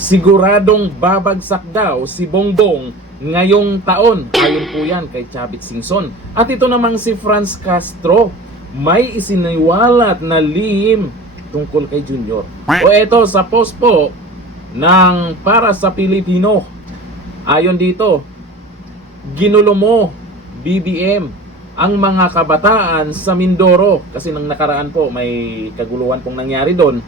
Siguradong babagsak daw si Bongbong ngayong taon. Ayon po yan kay Chavit Singson. At ito namang si Franz Castro, may isiniwalat na lihim tungkol kay Junior. O eto sa post po ng Para sa Pilipino. Ayon dito, ginulo mo BBM ang mga kabataan sa Mindoro. Kasi nang nakaraan po may kaguluhan pong nangyari doon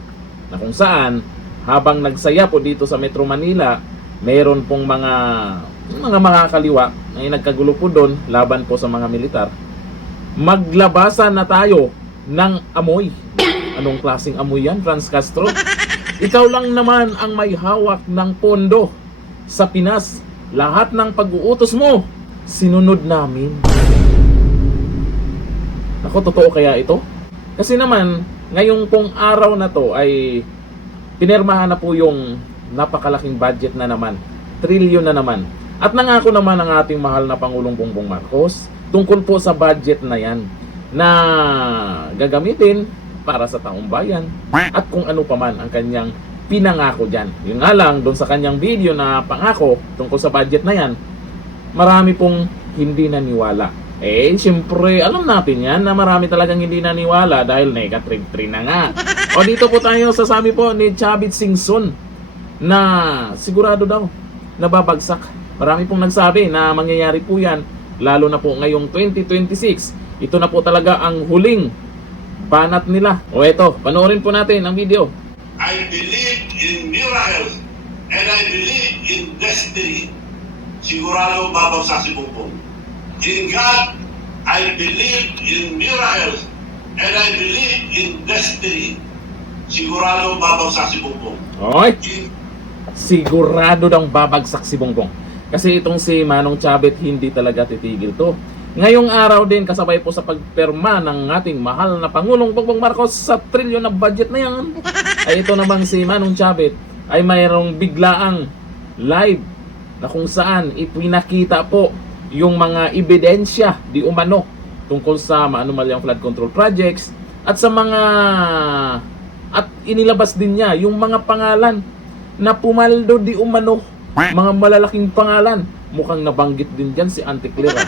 na kung saan habang nagsaya po dito sa Metro Manila, mayroon pong mga kaliwa na nagkagulo po doon laban po sa mga militar. Maglabasan na tayo ng amoy. Anong klaseng amoy yan, Franz Castro? Ikaw lang naman ang may hawak ng pondo sa Pinas. Lahat ng pag-uutos mo, sinunod namin. Ako, totoo kaya ito? Kasi naman, ngayong pong araw na to ay pinirmahan na po yung napakalaking budget na naman. Trilyon na naman. At nangako naman ang ating mahal na Pangulong Bongbong Marcos tungkol po sa budget na yan na gagamitin para sa taong bayan at kung ano pa man ang kanyang pinangako dyan. Yun nga lang, doon sa kanyang video na pangako tungkol sa budget na yan, marami pong hindi naniwala. Eh, siyempre, alam natin yan na marami talagang hindi naniwala dahil negative 3 na nga. O dito po tayo sa sabi po ni Chavit Singson na sigurado daw nababagsak. Marami pong nagsabi na mangyayari po yan, lalo na po ngayong 2026. Ito na po talaga ang huling banat nila. O eto, panoorin po natin ang video. I believe in miracles and I believe in destiny. Sigurado babagsak si Bongbong. In God, I believe in miracles and I believe in destiny. Sigurado babagsak si Bongbong. Okay. Sigurado daw babagsak si Bongbong. Kasi itong si Manong Chavit hindi talaga titigil to. Ngayong araw din kasabay po sa pagperma ng ating mahal na Pangulong Bongbong Marcos sa trilyon na budget na yan, ay ito namang si Manong Chavit ay mayroong biglaang live na kung saan ipinakita po yung mga ebidensya di umano tungkol sa maanumalyang flood control projects at sa mga at inilabas din niya yung mga pangalan na pumaldo di umano, mga malalaking pangalan. Mukhang nabanggit din dyan si Auntie Clara.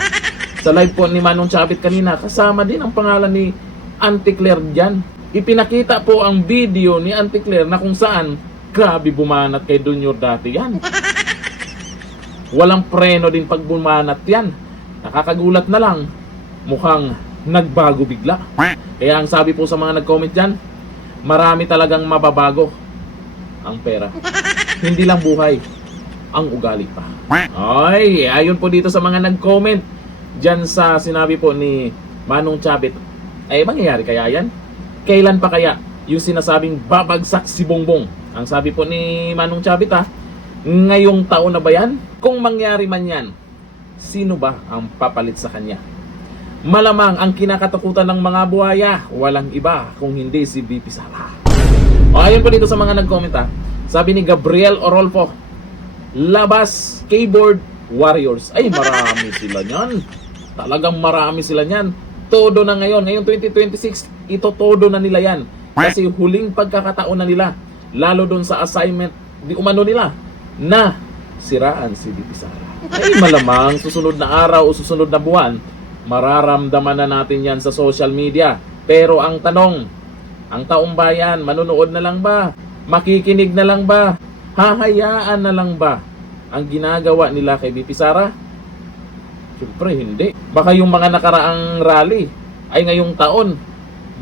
Sa live po ni Manong Chavit kanina, kasama din ang pangalan ni Auntie Claire dyan. Ipinakita po ang video ni Auntie Claire na kung saan grabe bumanat kay Junior dati yan. Walang preno din pag bumanat yan. Nakakagulat na lang, mukhang nagbago bigla. Kaya ang sabi po sa mga nag-comment dyan, marami talagang mababago ang pera. Hindi lang buhay, ang ugali pa. Ay, ayon po dito sa mga nag-comment dyan sa sinabi po ni Manong Chavit. Ay, mangyayari kaya yan? Kailan pa kaya yung sinasabing babagsak si Bongbong? Ang sabi po ni Manong Chavit ngayong taon na ba yan? Kung mangyari man yan, sino ba ang papalit sa kanya? Malamang ang kinakatakutan ng mga buhaya, walang iba kung hindi si VP Sara. O ayon po dito sa mga nag-comment sabi ni Gabriel Orolfo, labas keyboard warriors. Ay, marami sila niyan. Talagang marami sila niyan. Todo na ngayon. Ngayong 2026, ito todo na nila yan. Kasi huling pagkakataon na nila. Lalo dun sa assignment, di umano nila, na siraan si VP Sara. Ay, malamang susunod na araw o susunod na buwan, mararamdaman na natin yan sa social media. Pero ang tanong, ang taong bayan, manunood na lang ba? Makikinig na lang ba? Hahayaan na lang ba ang ginagawa nila kay VP Sara? Siyempre hindi. Baka yung mga nakaraang rally ay ngayong taon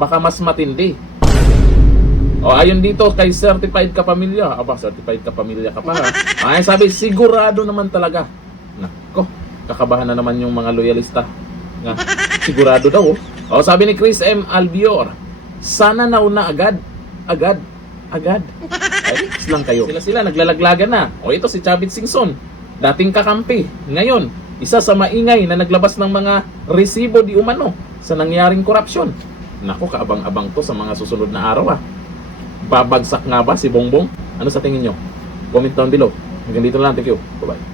baka mas matindi. O ayon dito kay Certified Kapamilya. Aba, Certified Kapamilya ka pa ha. Ay sabi, sigurado naman talaga. Nako, kakabahan na naman yung mga loyalista. Nga, sigurado daw. O sabi ni Chris M. Albior, sana nauna agad. Agad. Ay, lang kayo. Sila naglalaglagan na. O ito si Chavit Singson, dating kakampi. Ngayon, isa sa maingay na naglabas ng mga resibo di umano sa nangyaring korupsyon. Nako, kaabang-abang to sa mga susunod na araw Babagsak nga ba si Bongbong? Ano sa tingin nyo? Comment down below. Hanggang dito lang. Thank you. Bye-bye.